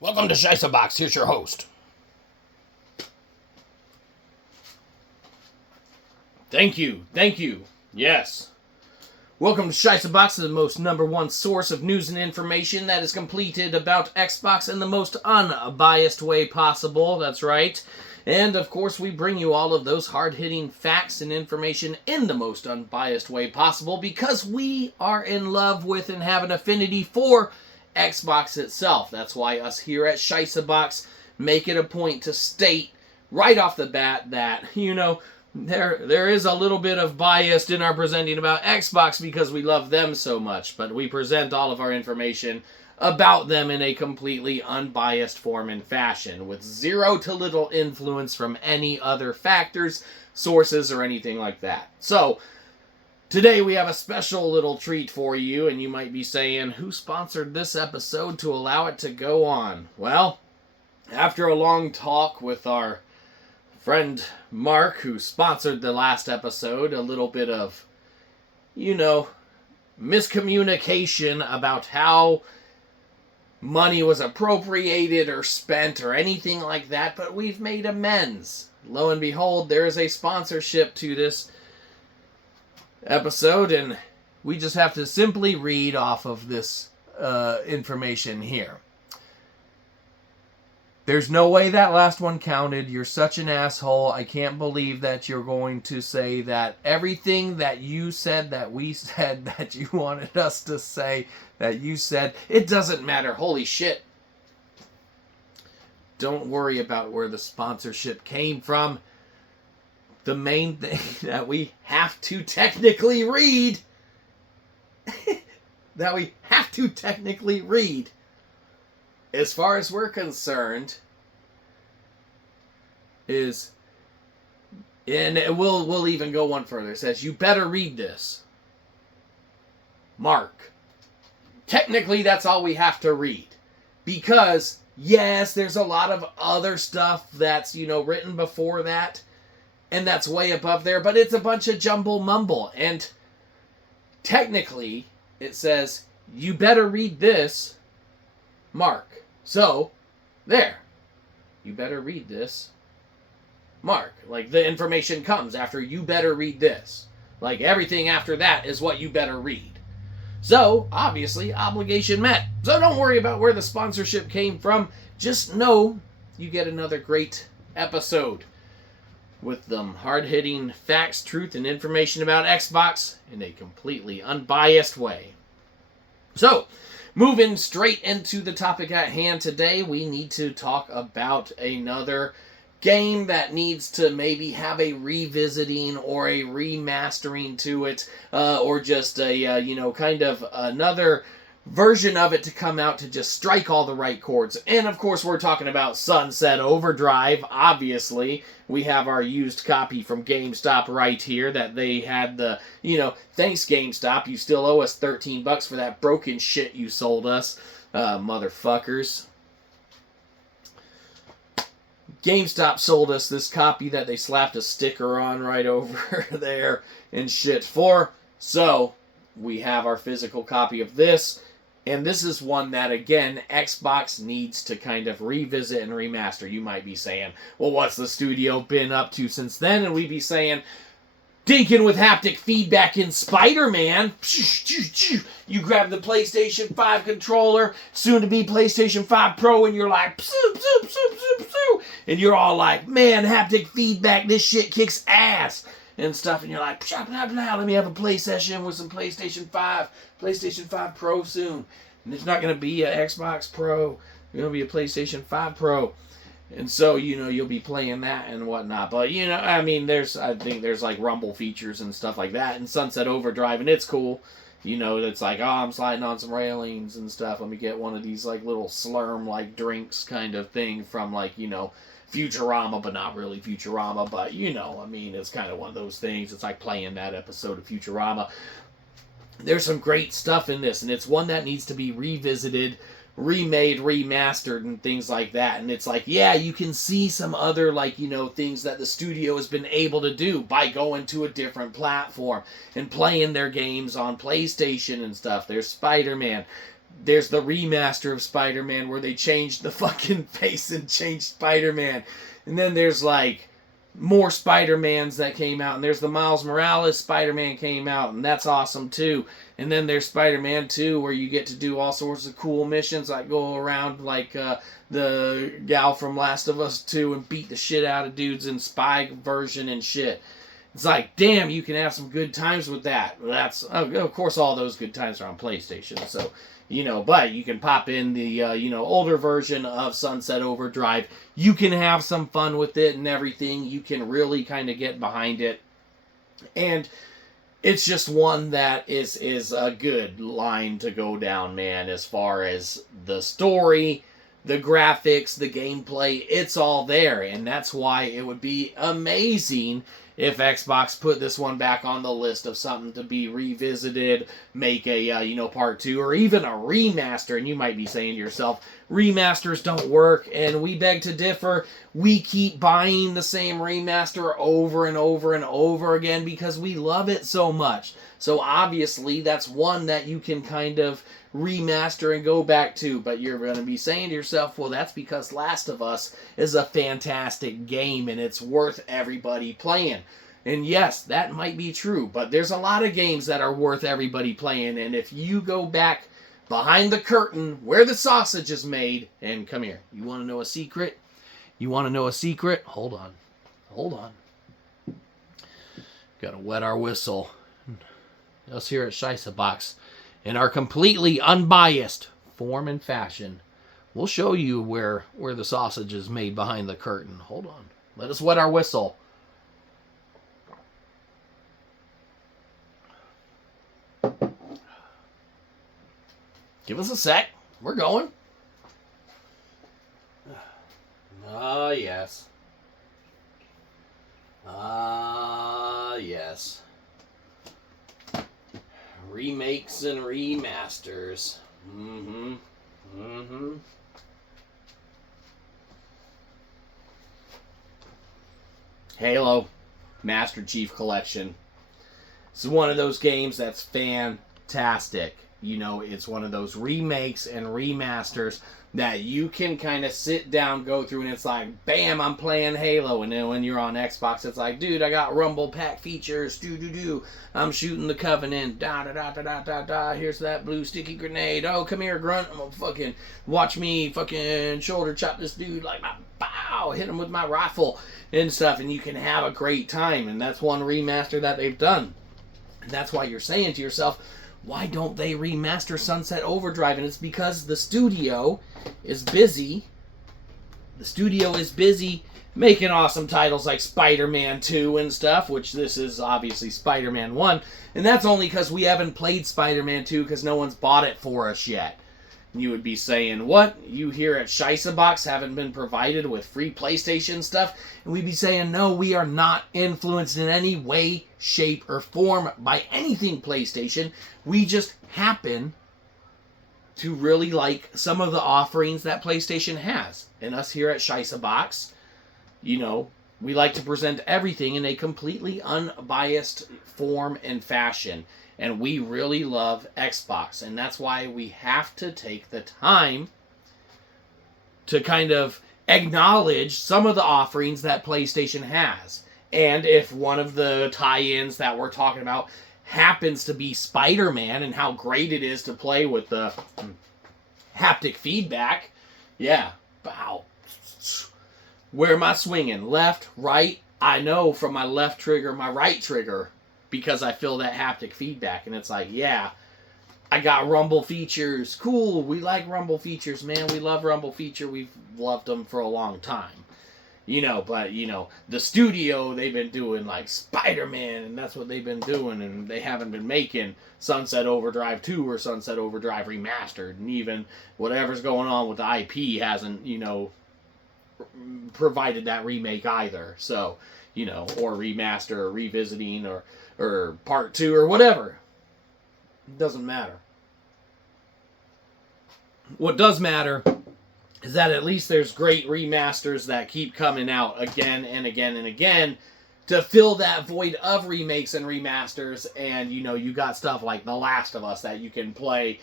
Welcome to Shyzabox. Here's your host. Thank you. Yes. Welcome to Shyzabox, the most number one source of news and information that is completed about Xbox in the most unbiased way possible. That's right. And, of course, we bring you all of those hard-hitting facts and information in the most unbiased way possible because we are in love with and have an affinity for Xbox itself. That's why us here at Shyzabox make it a point to state right off the bat that, there is a little bit of bias in our presenting about Xbox because we love them so much, but we present all of our information about them in a completely unbiased form and fashion, with zero to little influence from any other factors, sources, or anything like that. So, today we have a special little treat for you, and you might be saying, who sponsored this episode to allow it to go on? Well, after a long talk with our friend Mark, who sponsored the last episode, a little bit of, miscommunication about how money was appropriated or spent or anything like that, but we've made amends. Lo and behold, there is a sponsorship to this episode, and we just have to simply read off of this information here. There's no way that last one counted. You're such an asshole. I can't believe that you're going to say that everything that you said that we said that you wanted us to say that you said. It doesn't matter. Holy shit. Don't worry about where the sponsorship came from. The main thing that we have to technically read, as far as we're concerned, is, and we'll even go one further. It says, you better read this. Mark. Technically, that's all we have to read. Because, yes, there's a lot of other stuff that's, written before that, and that's way above there, but it's a bunch of jumble mumble. And technically, it says, you better read this, Mark. So, there. You better read this, Mark. Like, the information comes after you better read this. Like, everything after that is what you better read. So, obviously, obligation met. So don't worry about where the sponsorship came from. Just know you get another great episode with them hard-hitting facts, truth, and information about Xbox in a completely unbiased way. So, moving straight into the topic at hand today, we need to talk about another game that needs to maybe have a revisiting or a remastering to it, or just a, kind of another version of it to come out to just strike all the right chords. And of course, we're talking about Sunset Overdrive. Obviously, we have our used copy from GameStop right here that they had the, thanks GameStop, you still owe us $13 for that broken shit you sold us, motherfuckers. GameStop sold us this copy that they slapped a sticker on right over there and shit for. So, we have our physical copy of this. And this is one that, again, Xbox needs to kind of revisit and remaster. You might be saying, well, what's the studio been up to since then? And we'd be saying, dinking with haptic feedback in Spider-Man. You grab the PlayStation 5 controller, soon to be PlayStation 5 Pro, and you're like, and you're all like, man, haptic feedback, this shit kicks ass and stuff, and you're like, blah, blah, blah, let me have a play session with some PlayStation 5 Pro soon. And it's not going to be an Xbox Pro, it's going to be a PlayStation 5 Pro. And so, you'll be playing that and whatnot. But, I think there's like rumble features and stuff like that in Sunset Overdrive, and it's cool. It's like, oh, I'm sliding on some railings and stuff. Let me get one of these like little slurm like drinks kind of thing from like, Futurama, but not really Futurama. But, it's kind of one of those things. It's like playing that episode of Futurama. There's some great stuff in this, and it's one that needs to be revisited, remade, remastered, and things like that. And it's like, yeah, you can see some other, things that the studio has been able to do by going to a different platform and playing their games on PlayStation and stuff. There's Spider-Man. There's the remaster of Spider-Man where they changed the fucking face and changed Spider-Man. And then there's like more Spider-Mans that came out. And there's the Miles Morales Spider-Man came out, and that's awesome too. And then there's Spider-Man 2 where you get to do all sorts of cool missions, like go around like the gal from Last of Us 2 and beat the shit out of dudes in spy version and shit. It's like, damn, you can have some good times with that. That's, of course, all those good times are on PlayStation. So, but you can pop in the, older version of Sunset Overdrive. You can have some fun with it and everything. You can really kind of get behind it. And it's just one that is a good line to go down, man, as far as the story, the graphics, the gameplay. It's all there. And that's why it would be amazing if Xbox put this one back on the list of something to be revisited, make a, part 2, or even a remaster. And you might be saying to yourself, remasters don't work, and we beg to differ. We keep buying the same remaster over and over and over again because we love it so much. So obviously, that's one that you can kind of remaster and go back to, but you're going to be saying to yourself, well, that's because Last of Us is a fantastic game and it's worth everybody playing. And yes, that might be true, but there's a lot of games that are worth everybody playing, and if you go back behind the curtain where the sausage is made, and come here, you want to know a secret? You want to know a secret? Hold on. Gotta wet our whistle. Us here at Shyzabox, in our completely unbiased form and fashion, we'll show you where the sausage is made behind the curtain. Hold on. Let us wet our whistle. Give us a sec. We're going. Ah, yes. Ah, yes. Remakes and remasters. Halo Master Chief Collection. It's one of those games that's fantastic. It's one of those remakes and remasters that you can kind of sit down, go through, and it's like, bam, I'm playing Halo. And then when you're on Xbox, it's like, dude, I got Rumble Pack features, I'm shooting the Covenant, here's that blue sticky grenade, oh, come here, grunt, I'm gonna fucking, watch me fucking shoulder chop this dude, like, bow, hit him with my rifle, and stuff, and you can have a great time, and that's one remaster that they've done. And that's why you're saying to yourself, why don't they remaster Sunset Overdrive? And it's because the studio is busy. The studio is busy making awesome titles like Spider-Man 2 and stuff, which this is obviously Spider-Man 1. And that's only because we haven't played Spider-Man 2 because no one's bought it for us yet. You would be saying, what? You here at Shyzabox haven't been provided with free PlayStation stuff? And we'd be saying, no, we are not influenced in any way, shape, or form by anything PlayStation. We just happen to really like some of the offerings that PlayStation has. And us here at Shyzabox, we like to present everything in a completely unbiased form and fashion. And we really love Xbox. And that's why we have to take the time to kind of acknowledge some of the offerings that PlayStation has. And if one of the tie-ins that we're talking about happens to be Spider-Man and how great it is to play with the haptic feedback, yeah, bow. Where am I swinging? Left, right? I know from my left trigger, my right trigger, because I feel that haptic feedback. And it's like, yeah, I got rumble features. Cool, we like rumble features, man. We love rumble feature. We've loved them for a long time. But, the studio, they've been doing, like, Spider-Man, and that's what they've been doing, and they haven't been making Sunset Overdrive 2 or Sunset Overdrive Remastered, and even whatever's going on with the IP hasn't, provided that remake either. So, or remaster, or revisiting, or part 2, or whatever. It doesn't matter. What does matter is that at least there's great remasters that keep coming out again and again and again to fill that void of remakes and remasters. And, you got stuff like The Last of Us that you can play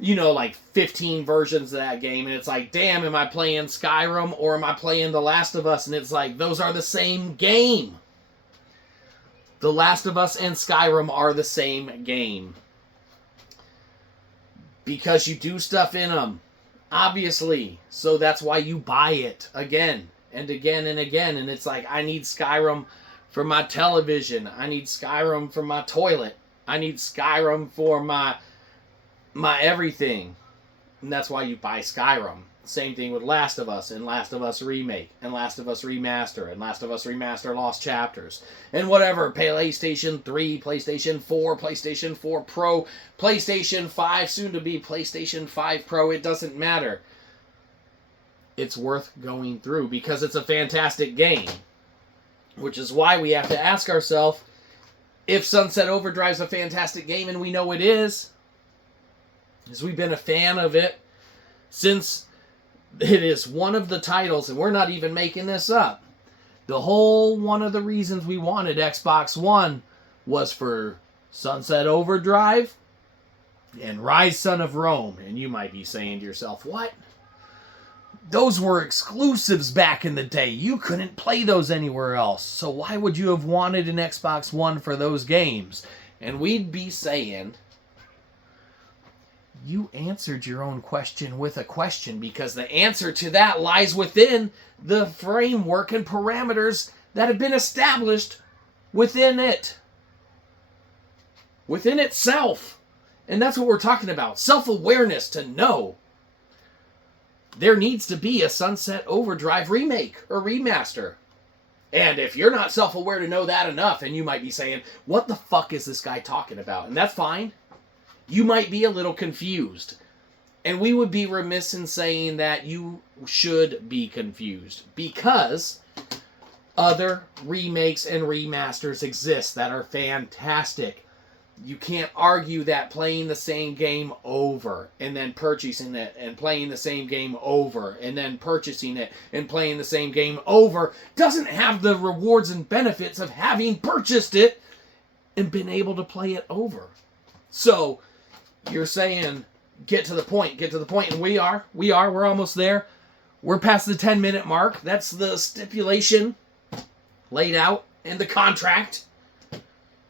you know, like 15 versions of that game, and it's like, damn, am I playing Skyrim or am I playing The Last of Us? And it's like, those are the same game. The Last of Us and Skyrim are the same game. Because you do stuff in them, obviously. So that's why you buy it again and again and again. And it's like, I need Skyrim for my television. I need Skyrim for my toilet. I need Skyrim for my everything. And that's why you buy Skyrim. Same thing with Last of Us and Last of Us Remake and Last of Us Remaster and Last of Us Remaster Lost Chapters and whatever. PlayStation 3, PlayStation 4, PlayStation 4 Pro, PlayStation 5, soon to be PlayStation 5 Pro. It doesn't matter. It's worth going through because it's a fantastic game. Which is why we have to ask ourselves if Sunset Overdrive is a fantastic game, and we know it is. Because we've been a fan of it since it is one of the titles, and we're not even making this up. The whole one of the reasons we wanted Xbox One was for Sunset Overdrive and Rise Son of Rome. And you might be saying to yourself, what? Those were exclusives back in the day. You couldn't play those anywhere else. So why would you have wanted an Xbox One for those games? And we'd be saying, you answered your own question with a question, because the answer to that lies within the framework and parameters that have been established within it. Within itself. And that's what we're talking about. Self-awareness to know there needs to be a Sunset Overdrive remake or remaster. And if you're not self-aware to know that enough, and you might be saying, what the fuck is this guy talking about? And that's fine. You might be a little confused. And we would be remiss in saying that you should be confused, because other remakes and remasters exist that are fantastic. You can't argue that playing the same game over and then purchasing it and playing the same game over and then purchasing it and playing the same game over doesn't have the rewards and benefits of having purchased it and been able to play it over. So you're saying, get to the point, and we're almost there. We're past the 10-minute mark. That's the stipulation laid out in the contract. You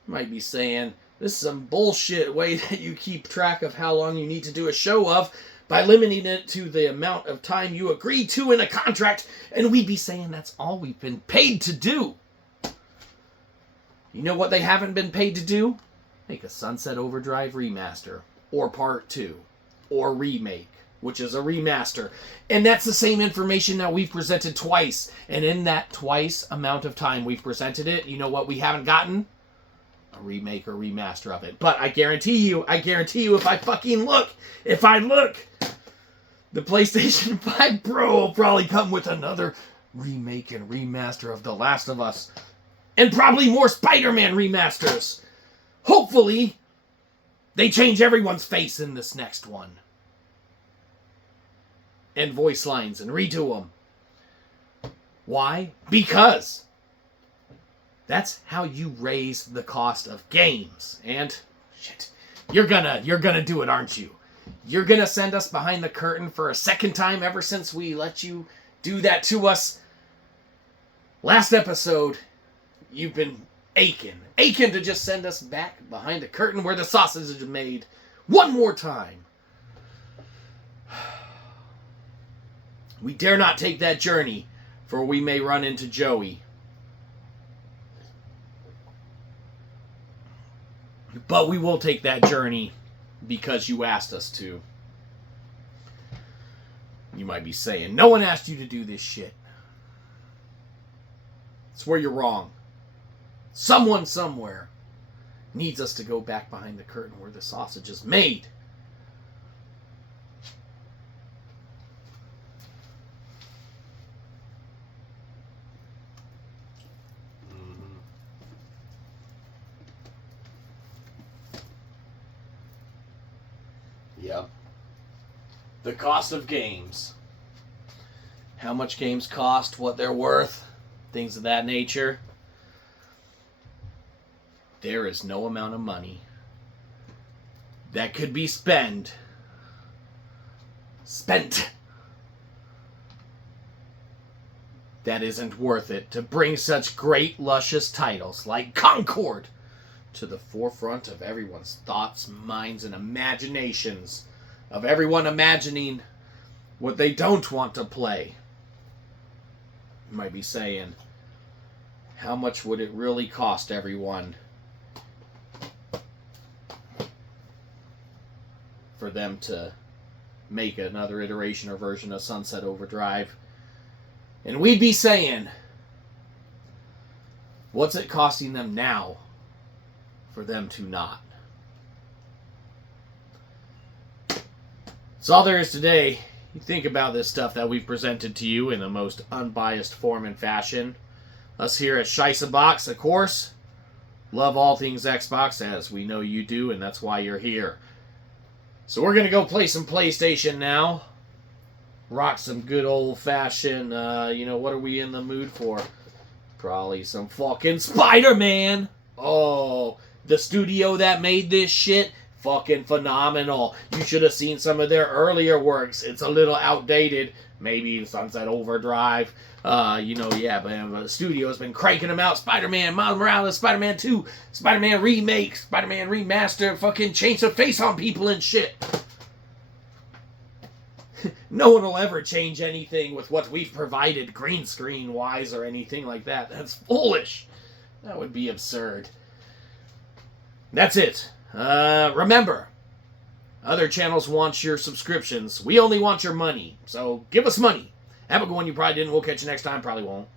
might be saying, this is some bullshit way that you keep track of how long you need to do a show of by limiting it to the amount of time you agreed to in a contract, and we'd be saying that's all we've been paid to do. You know what they haven't been paid to do? Make a Sunset Overdrive remaster, or part 2, or remake, which is a remaster. And that's the same information that we've presented twice. And in that twice amount of time we've presented it, you know what we haven't gotten? A remake or remaster of it. But I guarantee you, if I look, the PlayStation 5 Pro will probably come with another remake and remaster of The Last of Us. And probably more Spider-Man remasters. Hopefully, they change everyone's face in this next one. And voice lines and redo them. Why? Because that's how you raise the cost of games. And shit, you're gonna do it, aren't you? You're gonna send us behind the curtain for a second time ever since we let you do that to us. Last episode, you've been aching to just send us back behind the curtain where the sausage is made one more time. We dare not take that journey, for we may run into Joey. But we will take that journey because you asked us to. You might be saying, no one asked you to do this shit. It's where you're wrong. Someone somewhere needs us to go back behind the curtain where the sausage is made. Yep. The cost of games. How much games cost, what they're worth, things of that nature. There is no amount of money that could be spent spent. That isn't worth it to bring such great, luscious titles like Concord to the forefront of everyone's thoughts, minds, and imaginations, of everyone imagining what they don't want to play. You might be saying, how much would it really cost everyone for them to make another iteration or version of Sunset Overdrive? And we'd be saying, what's it costing them now for them to not? That's all there is today. You think about this stuff that we've presented to you in the most unbiased form and fashion. Us here at Shyzabox, of course, love all things Xbox, as we know you do, and that's why you're here. So we're going to go play some PlayStation now. Rock some good old-fashioned, what are we in the mood for? Probably some fucking Spider-Man. Oh, the studio that made this shit, fucking phenomenal. You should have seen some of their earlier works. It's a little outdated. Maybe Sunset Overdrive. But the studio's been cranking them out. Spider-Man, Miles Morales, Spider-Man 2, Spider-Man Remake, Spider-Man Remaster, fucking change the face on people and shit. No one will ever change anything with what we've provided green screen wise or anything like that. That's foolish. That would be absurd. That's it. Remember, other channels want your subscriptions. We only want your money. So give us money. Have a good one. You probably didn't. We'll catch you next time. Probably won't.